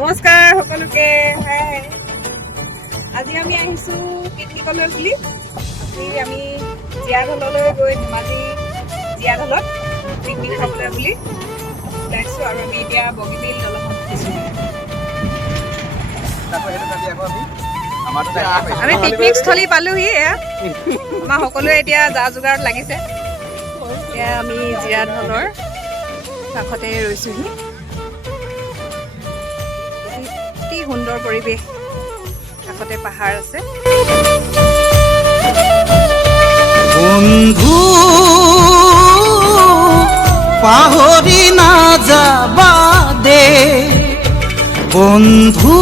নমস্কাৰ সকলোকে। আজি আমি আহিছোঁ পিকনিকলৈ বুলি। আমি জীয়াঢললৈ গৈ ধেমাজি জীয়াঢলত পিকনিক খাবলৈ বুলি ওলাইছোঁ আৰু আমি এতিয়া বগীবিল দলঙত উঠিছোঁ। আমি পিকনিক স্থলী পালোহি। এয়া আমাৰ সকলোৱে এতিয়া যা যোগাৰত লাগিছে। এতিয়া আমি জীয়াঢলৰ কাষতে ৰৈছোঁহি। অতি সুন্দৰ পৰিৱেশ, কাষতে পাহাৰ আছে। বন্ধু পাহৰি নাযাবা দে, বন্ধু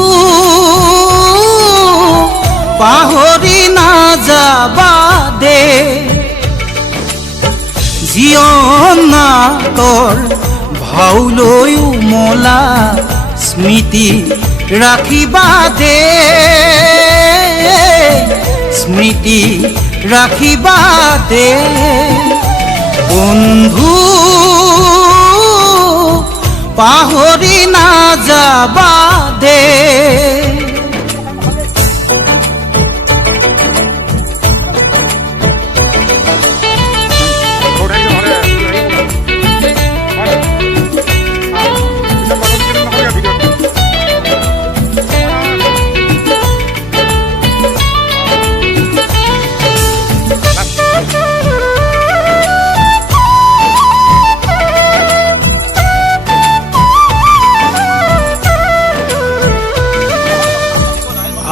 পাহৰি নাযাবা দে, জীৱন নাটৰ ভাওলৈ উমলা স্মৃতি ৰাখিবা দে, স্মৃতি ৰাখিবা দে, বন্ধু পাহৰি নাযাবা দে।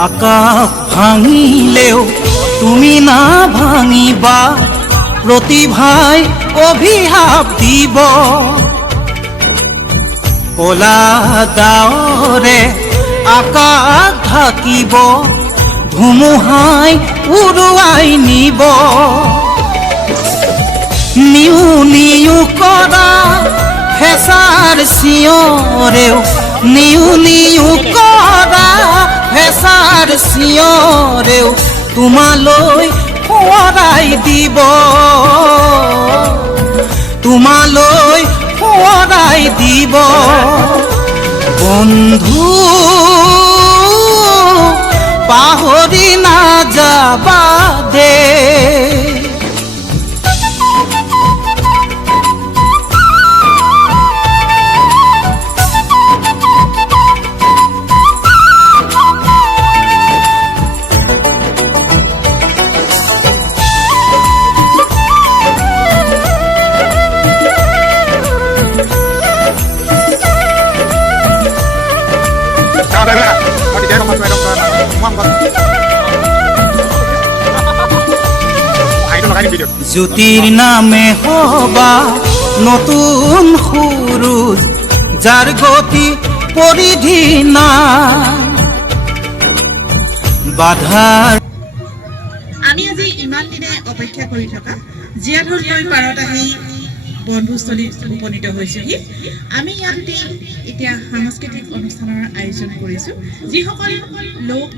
আকাশ ভাঙিলেও তুমি না ভাঙিবা, প্ৰতিভাই অভিশাপ দিব, কলা ডাৱৰে আকাশ ঢাকিব, ধুমুহাই উৰুৱাই নিব, নিউ নিউ কৰা হেঁচাৰ চিঞৰেও, নিউ নিউ কৰা হেঁচাৰ চিঞৰেও তোমালৈ সোঁৱৰাই দিব, তোমালৈ সোঁৱৰাই দিব, বন্ধু পাহৰি নাযাবা দে। জ্যোতিৰ নামে হবা নতুন সুৰুজ, যাৰ গতি পৰিধি নাই বাধাৰ। আমি আজি ইমান দিনে অপেক্ষা কৰি থকা জীয়াঢল নৈ পাৰত আহি বনভোজস্থলীত উপনীত হৈছোহি। আমি ইয়াতে এতিয়া সাংস্কৃতিক অনুষ্ঠানৰ আয়োজন কৰিছোঁ। যিসকল লোক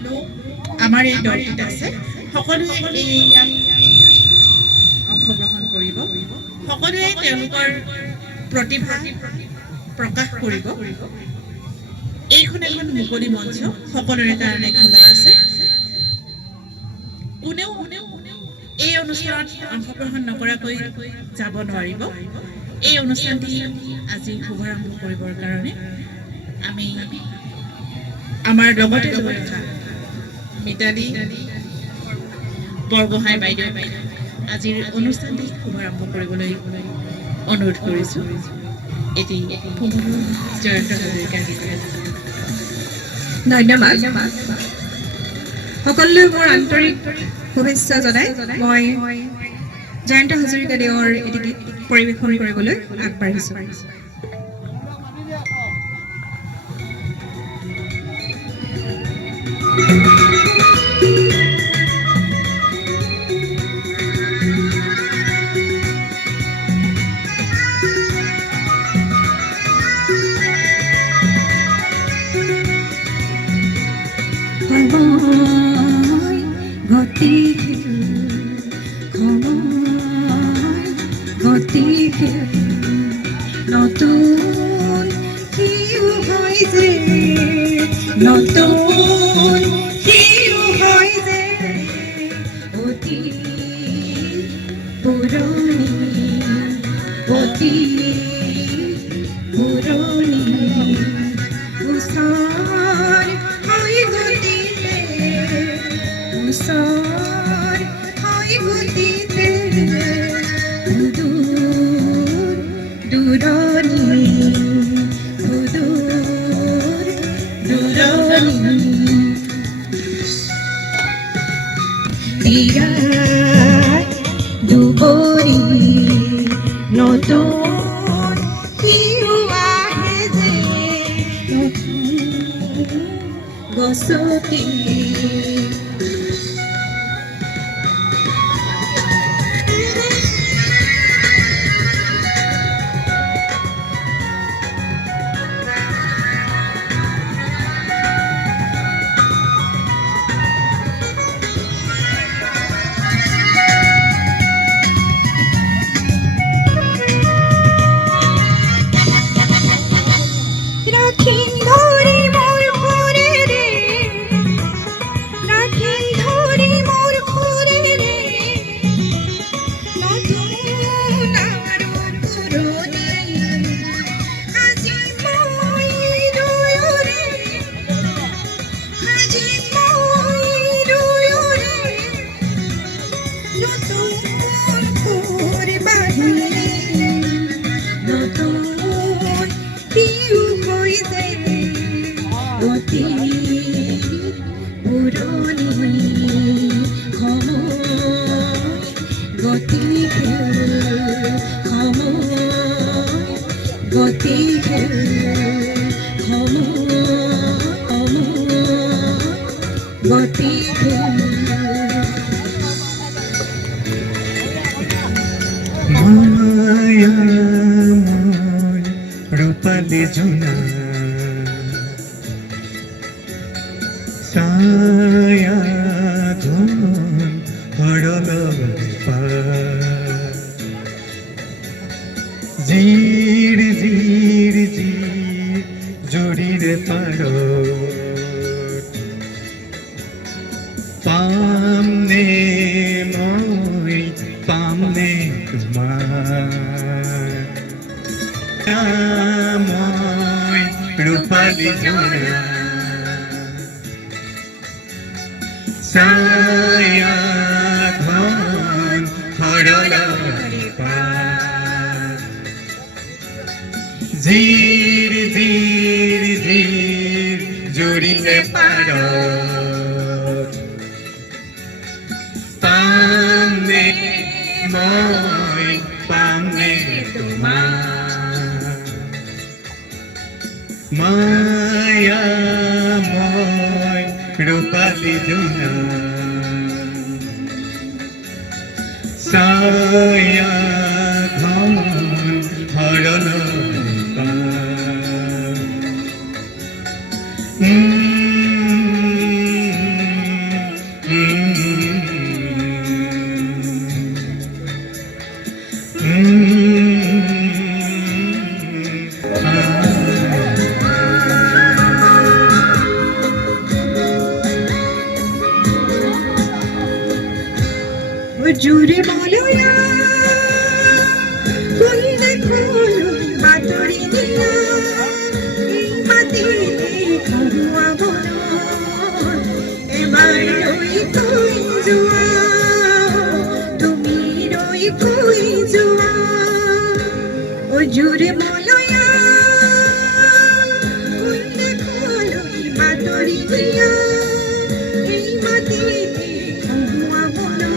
আমাৰ এই দলটোত আছে সকলোৱে ইয়াত অংশগ্ৰহণ কৰিব, সকলোৱে তেওঁলোকৰ প্ৰতিভা প্ৰকাশ কৰিব। এইখন এখন মুকলি মঞ্চ, সকলোৰে কাৰণে খোলা আছে। কোনেও এই অনুষ্ঠানত অংশগ্ৰহণ নকৰাকৈ যাব নোৱাৰিব। এই অনুষ্ঠানটি আজি শুভাৰম্ভ কৰিবৰ কাৰণে আমি আমাৰ লগতে থকা মিতালী বৰগোহাঁই বাইদেউ আজিৰ অনুষ্ঠানটি শুভাৰম্ভ কৰিবলৈ অনুৰোধ কৰিছোঁ। এটি জয়ন্ত হাজৰিকাৰ গীতেৰে। ধন্যবাদ। সকলোলৈ মোৰ আন্তৰিক শুভেচ্ছা জনাই মই জয়ন্ত হাজৰিকা দেৱৰ এটি গীত পৰিৱেশন কৰিবলৈ আগবাঢ়িছোঁ। নতুন কি হয় যে নতুন শিশু হয় যে অতি পুৰণি অতি পুৰণি ওচৰ হৈ গতিতে ওচৰ হৈ গতিতে দূৰ দূৰণি দূৰ দূৰণি বিৰাট দুবৰি নতুন শিশু আহে যে নতুন গছতে রাখিন ধরি মোর ঘরে রে রাখিন ধরি মোর ঘরে রে নতুন আমার পুরনি আজি মই রয় রে আজি মই রয় রে নতুন করে বাড়ি নতুন পিউ হৈ যে অতি পুৰণি সময় গতিকে সময় গতিকে সময় গতিকে মায়াময় রূপালী জোনা ছায়া ঘন হরল জির জির জির জড়িরে পার পামনে মই পামনে তোমার মই রূপালী জোনা ছায়া ঘন হরল জির জির জির জড়িলে পার পামনে মই পামনে তোমার মায়াময় রূপালী জোনা ছায়া ঘন হরল জুড়ে বলো না কোন দেখো বাতরি দিয়া এই মাটিতে খাওয়া বলো এবার রই কই জুয়া তুমি রই কই জুয়া ও জুড়ে বলো না কোন দেখো বাতরি দিয়া এই মাটিতে খাওয়া বলো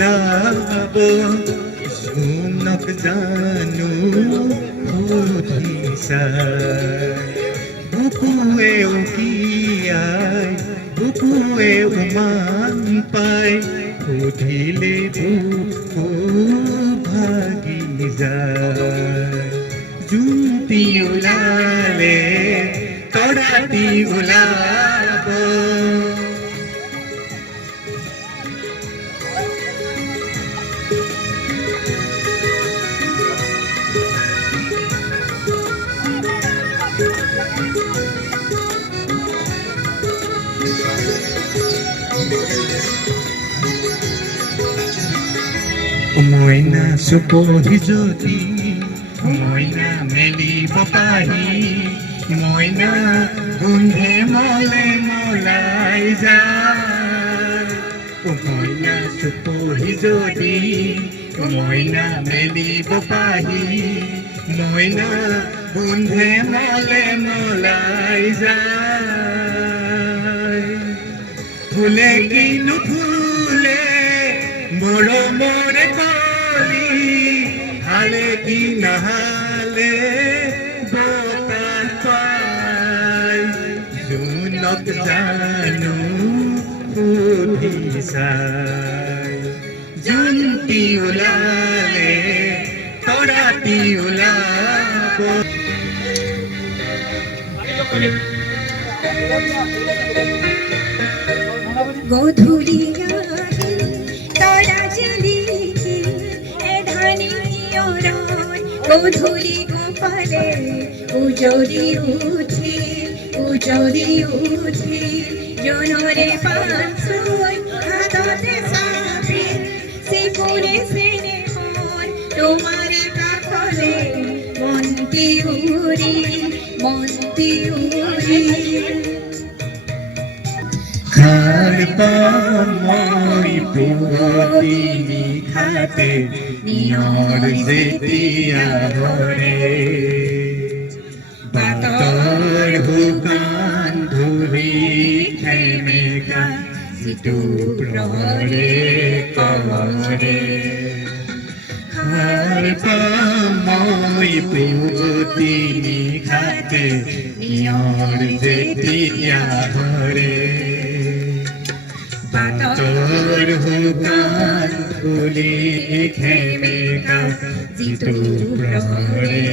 ওলাব জোনক জানো সুধিছা বুকুৱে উকিয়াই বুকুৱে উমান পাই সুধিলে বুকু ভাগি যায় জোনটি ওলালে তৰাটি ওলাব মইনা চুপহি যদি মইনা মেলিব পাৰি মইনা গোন্ধে মলে মলাই যায় মইনা চুপহি যদি মইনা মেলিব পাৰি মইনা গোন্ধে মলে মলাই যায় ফুলে কি নুফুলে মৰমৰ কলি হালে কি নাহালে বতাহ পাই জোনক জানো সুধিছাই জোনটি ওলালে তৰাটি ওলাব গধূলি আহিল তৰা জ্বলিছিল এধানি অৰণ গধূলি গোপালে উজলি উঠিল জনৰে পাঁচৈ হাততে চাবিল চিকুৰে চেনেহৰ তোমাৰে কাষলে মন্তি উৰিল খাল পামই পুৱতি নিশাতে নিয়ৰ যেতিয়া ধৰে বাটৰ শুকান ধৰি খেমেকা যিটো প্ৰহৰে কৰে খাল পামই পুৱতি নিশাতে নিয়ৰ যেতিয়া ধৰে বাটৰ শুকান ফুলি খেমেকা যিটো প্ৰহৰে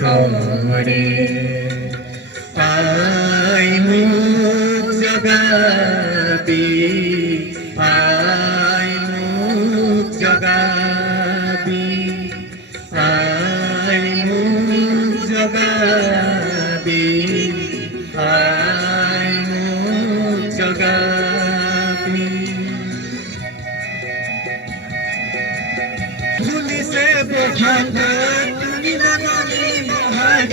কৰে পাই মোক জগাবি পাই মোক জগাবি পাই মোক জগাবি পাই মোক জগাবি পুলিচে বহাগ তুমি জাননী বহাগ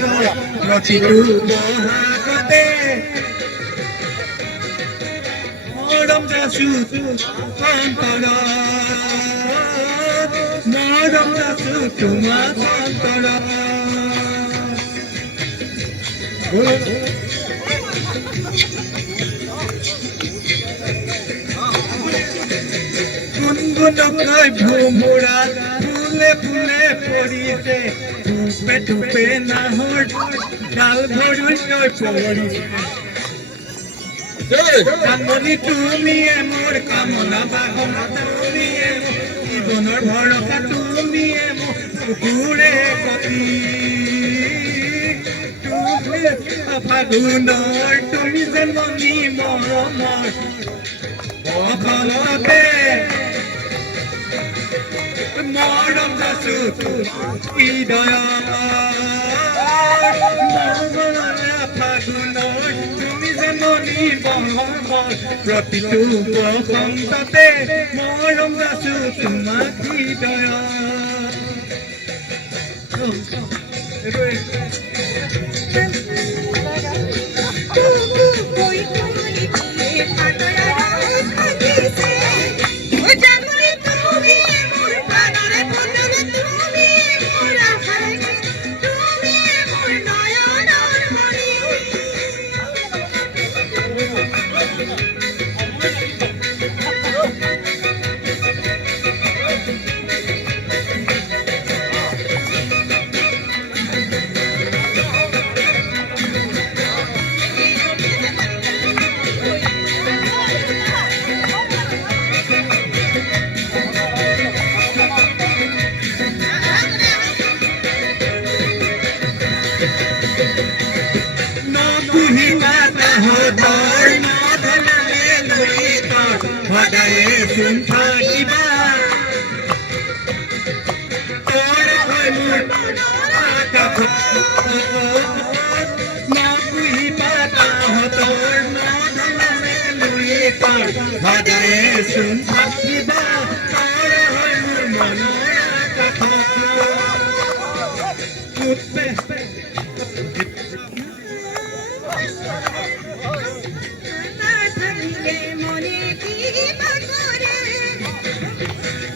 প্ৰতিটো বহাগতে মৰম যাচো অন্তৰত মৰম যাচো তোমাৰ অন্তৰত গুণগুণকৈ ভোমোৰা ফুলে ফুলে পৰিছে টুপে টুপে নাহৰ ডাল ভৰুকৈ পৰিছে কামনি তুমিয়ে মোৰ কামনা বাহনা তুমিয়ে জীৱনৰ ভৰসা তুমিয়ে মোৰ কুকুৰে গতি ফাগুনৰ তুমি যে মনি মৰমৰ অফলতে মৰম যাচো হৃদয়ত ফাগুনৰ তুমি যে মনি মৰমৰ প্ৰতিটো বসন্ততে মৰম যাচো তোমাক হৃদয়ত সদায়ে চোন থাকিব তৰ হৈ মোৰ মনৰ আকাশত থাকিলে মনে কি বাকৰে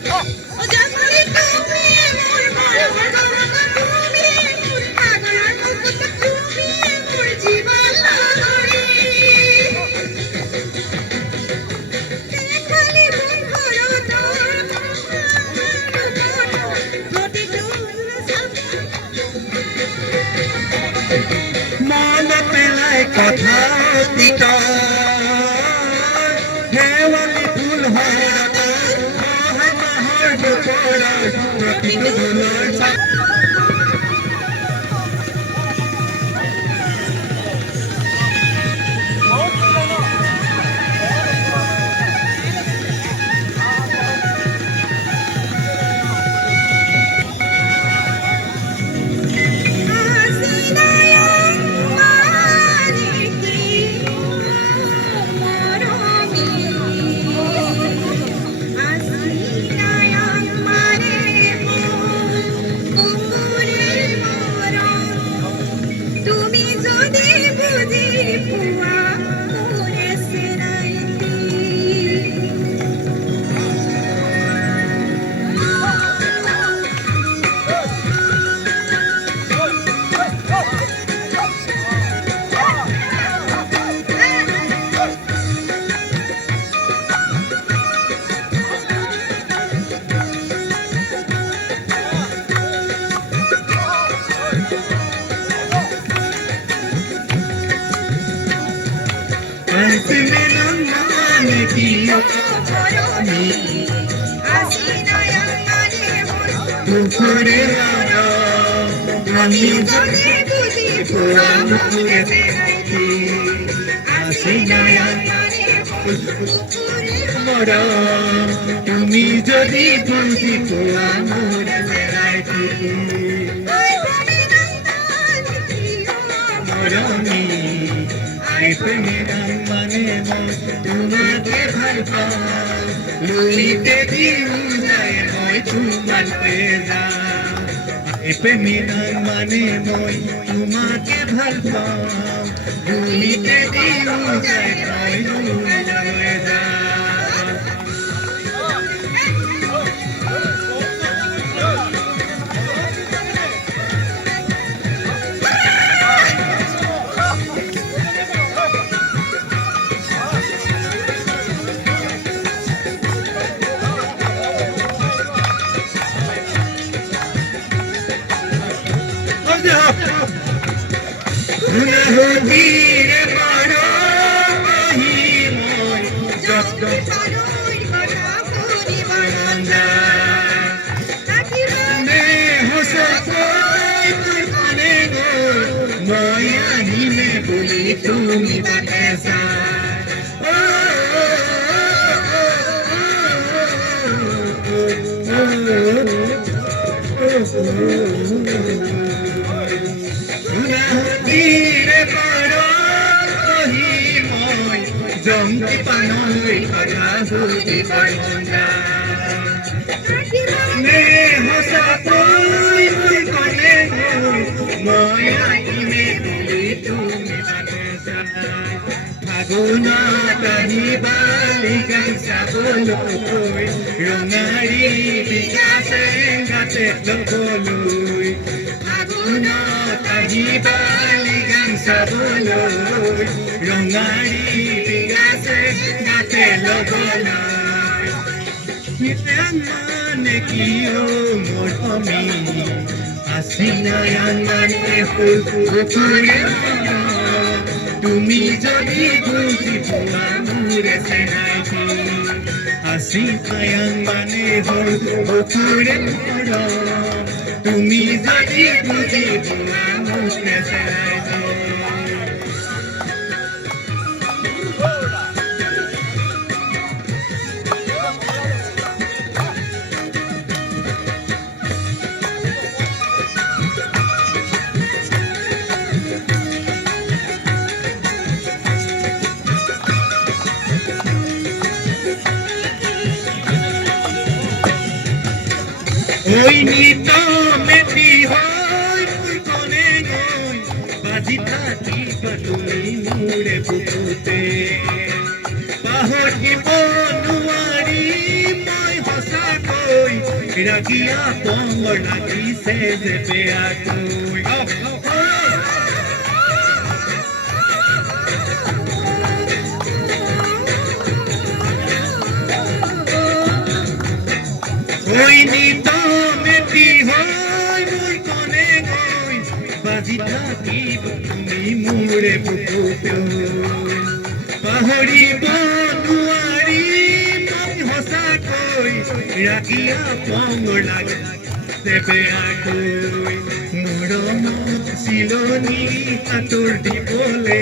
ও জানলি তুমি মোৰ মৰমৰ তুমি মোৰ সাগৰৰ মুকুট তুমি মোৰ জীৱন লগৰী দেখালি বন্ধুৰ তোৰ প্ৰতিটো মন পেলাই কথা অতীত শেৱালি ফুল হৰত অহা মাহৰ দুপৰত প্ৰতিটো ফুলৰ চাপ তুমি যদি বুঝি পোৱা মোৰে চেনাইতি মেলন মানে কি পুকুৰে আমি যদি বুঝি পোৱা মোৰে চেনাইতি আসি মৰ তুমি যদি বুঝি পোৱা মোৰে চেনাইতি মরমি আই প্রেমের মানে মই তোমাকে ভাল পাওঁ লুইতে দিও যায় মই তোমাকে যাওঁ আই প্রেমের মানে মই তোমাকে ভাল পাওঁ লুইতে দিও যায় মই তোমাকে যাওঁ হুদিরে মারো কহি মই যত নে হসকৈ তোৰ কানে গৈ মই আহিলে বুলি তুমি বাটে যা হুদিৰে মাৰো কহি মই জংকি পানৈ কথা সুধিব নে হসকৈ তোৰ কানে গৈ মই আহিলে বুলি তুমি বাটে যা ফাগুনত আহিবালি গান চাবলৈ ৰঙাৰী বিকাশে গাতে লবলৈ ফাগুনত আহিবালি গান চাবলৈ ৰঙাৰী বিকাশে গাতে লবলৈ মানে কিয় মোৰ আমি আছিনায়াঙ্গানে ফুল ফুলে তুমি যদি বুঝি পোৱা মোৰে চেনাইতি আছিনায়াঙ্গানে হল ফুলে তুমি যদি বুঝি পোৱা মোৰে চেনাইতি ওই নিত মেটি হয় মোৰ কনে গৈ বাজি থাকিবা তুমি মোৰে বুকুতে পাহৰিব নোৱাৰি মই সঁচাকৈ ৰাগিয়া পংগ লাগিছে যে বেয়াকৈ ওই নিত মেটি হয় মোৰ কনে গৈ বাজি থাকিব তুমি মোৰে বুকুতে পাহৰিব নোৱাৰি মই সঁচাকৈ ৰাগিয়া পংগ লাগিছে বেয়াকৈ মৰমত চিলনি সাঁতোৰ দিবলে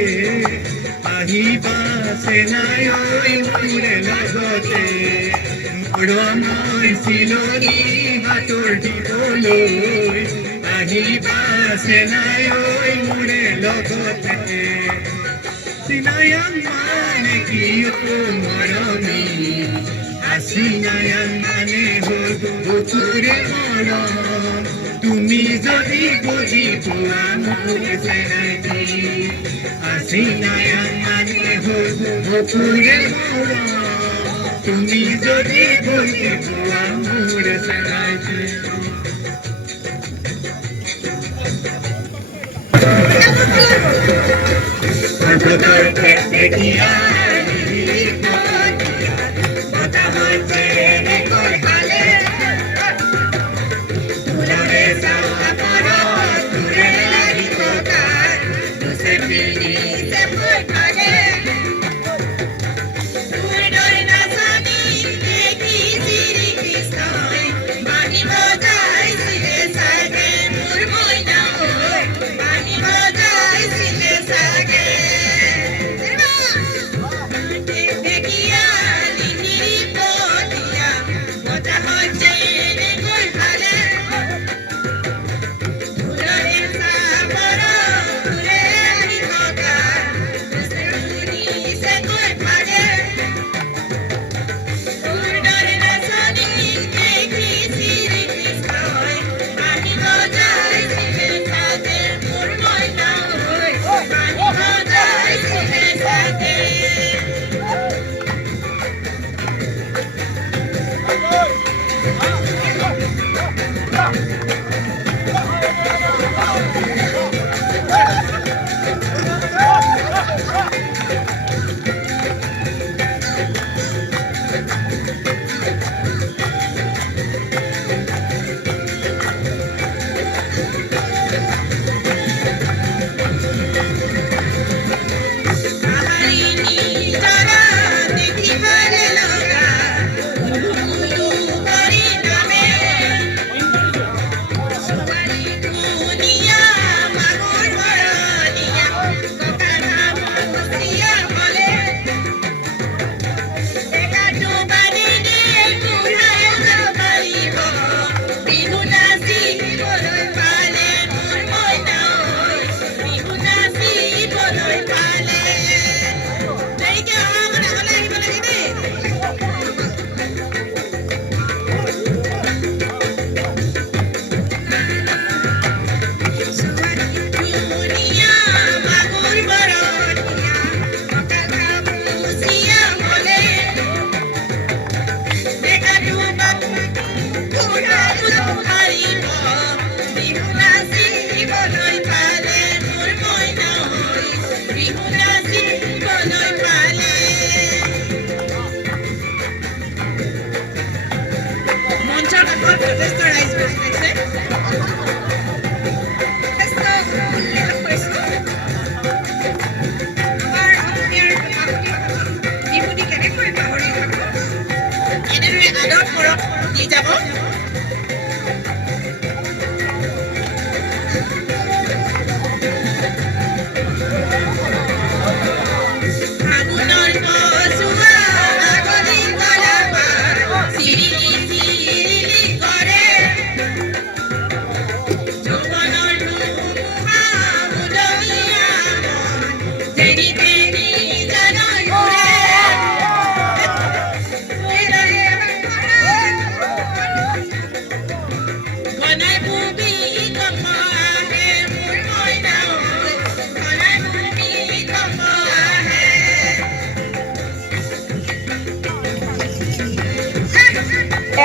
আহিবা চেনাই ঐ মোৰে লগতে মৰমত চিলনি সাঁতোৰ দিবলৈ আহিবা চেনাই ঐ মোৰে লগতে চিনায়াং মানে কি মৰমী আচিনায়াং মানে হ'ল বুকুৰে মৰম তুমি যদি বুজি পোৱা মোক চেনাইটি আচিনায়াং মানে হ'ল বুকুৰে মৰম তুমি যদি বুজি পোৱা মোৰ চেনাইটি বতৰ দেখি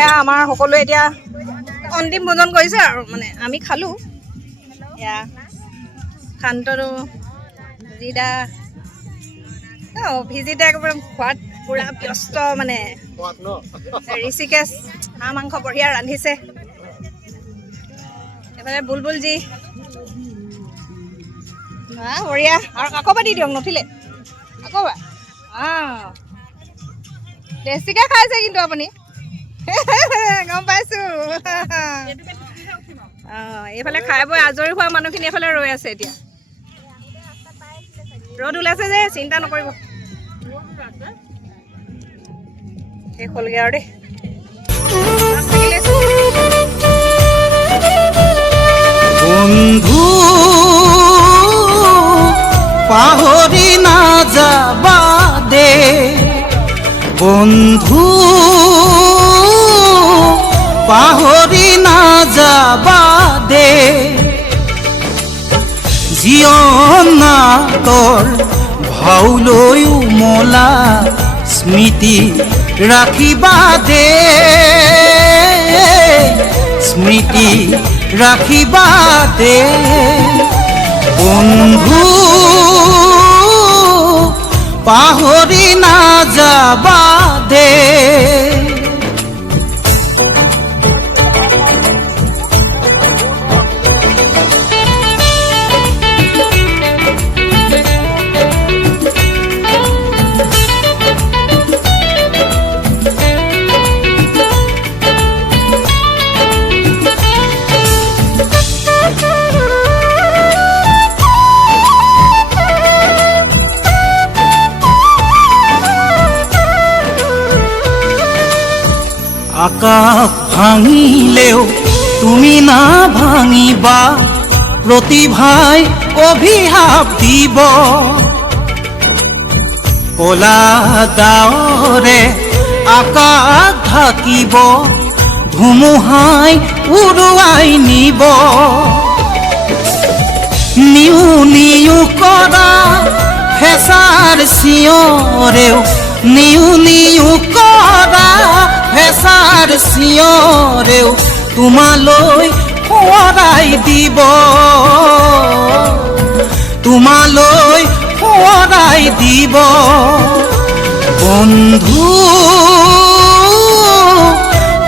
এয়া আমাৰ সকলোৱে এতিয়া অন্তিম ভোজন কৰিছে আৰু মানে আমি খালোঁ। এয়া শান্তনু ভিজিতা ভিজিতা একেবাৰে খোৱাত পুৰা ব্যস্ত মানে। ঋষিকেশ হাঁহ মাংস বঢ়িয়া ৰান্ধিছে। এইফালে বুলবুলজি বঢ়িয়া আৰু আকৌ এবাৰ দি দিয়ক নঠিলে আকৌ এবাৰ। বেছিকৈ খাইছে কিন্তু আপুনি গম পাইছোঁ। এইফালে খাই বৈ আজৰি হোৱা মানুহখিনি এইফালে ৰৈ আছে। এতিয়া ৰ'দ ওলাইছে যে চিন্তা নকৰিব। শেষ হ'লগৈ আৰু দেই। বন্ধু পাহৰি নাযাবা দে, বন্ধু পাহৰি নাযাবা দে, জীৱন নাটৰ ভাওলৈ উমলা স্মৃতি ৰাখিবা দে, স্মৃতি ৰাখিবা দে, বন্ধু পাহৰি নাযাবা দে। আকাশ ভাঙিলেও তুমি না ভাঙিবা, প্ৰতিভাই অভিশাপ দিব, কলা ডাৱৰে আকাশ ঢাকিব, ধুমুহাই উৰুৱাই নিব, নিউ নিউ কৰা হেঁচাৰ চিঞৰেও, নিউ নিউ কৰা হেঁচাৰ চিঞৰেও তোমালৈ সোঁৱৰাই দিব, তোমালৈ সোঁৱৰাই দিব, বন্ধু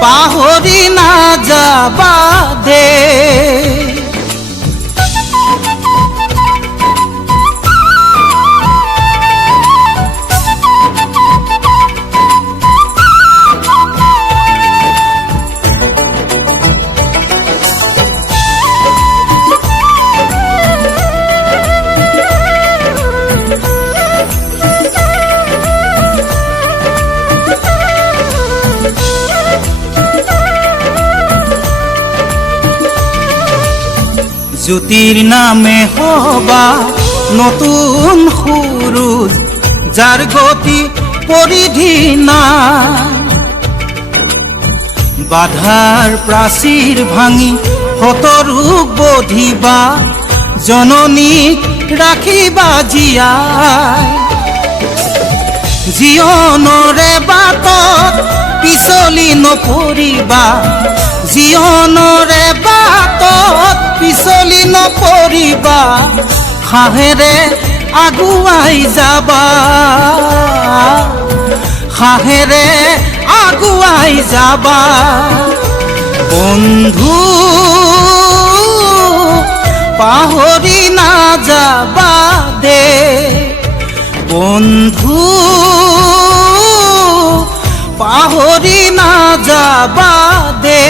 পাহৰি নাযাবা দে। জ্যোতিৰ নামে হবা নতুন সুৰুজ, যাৰ গতি পৰিধি নাই, বাধাৰ প্ৰাচীৰ ভাঙি সতৰোগ বধিবা, জননীক ৰাখিবা জীয়াই, জীৱনৰে বাটত পিছলি নপৰিবা, জীৱনৰে বাটত পিছলি নপৰিবা, সাহেৰে আগুৱাই যাবা, সাহেৰে আগুৱাই যাবা, বন্ধু পাহৰি নাযাবা দে, বন্ধু পাহৰি নাযাবা দে।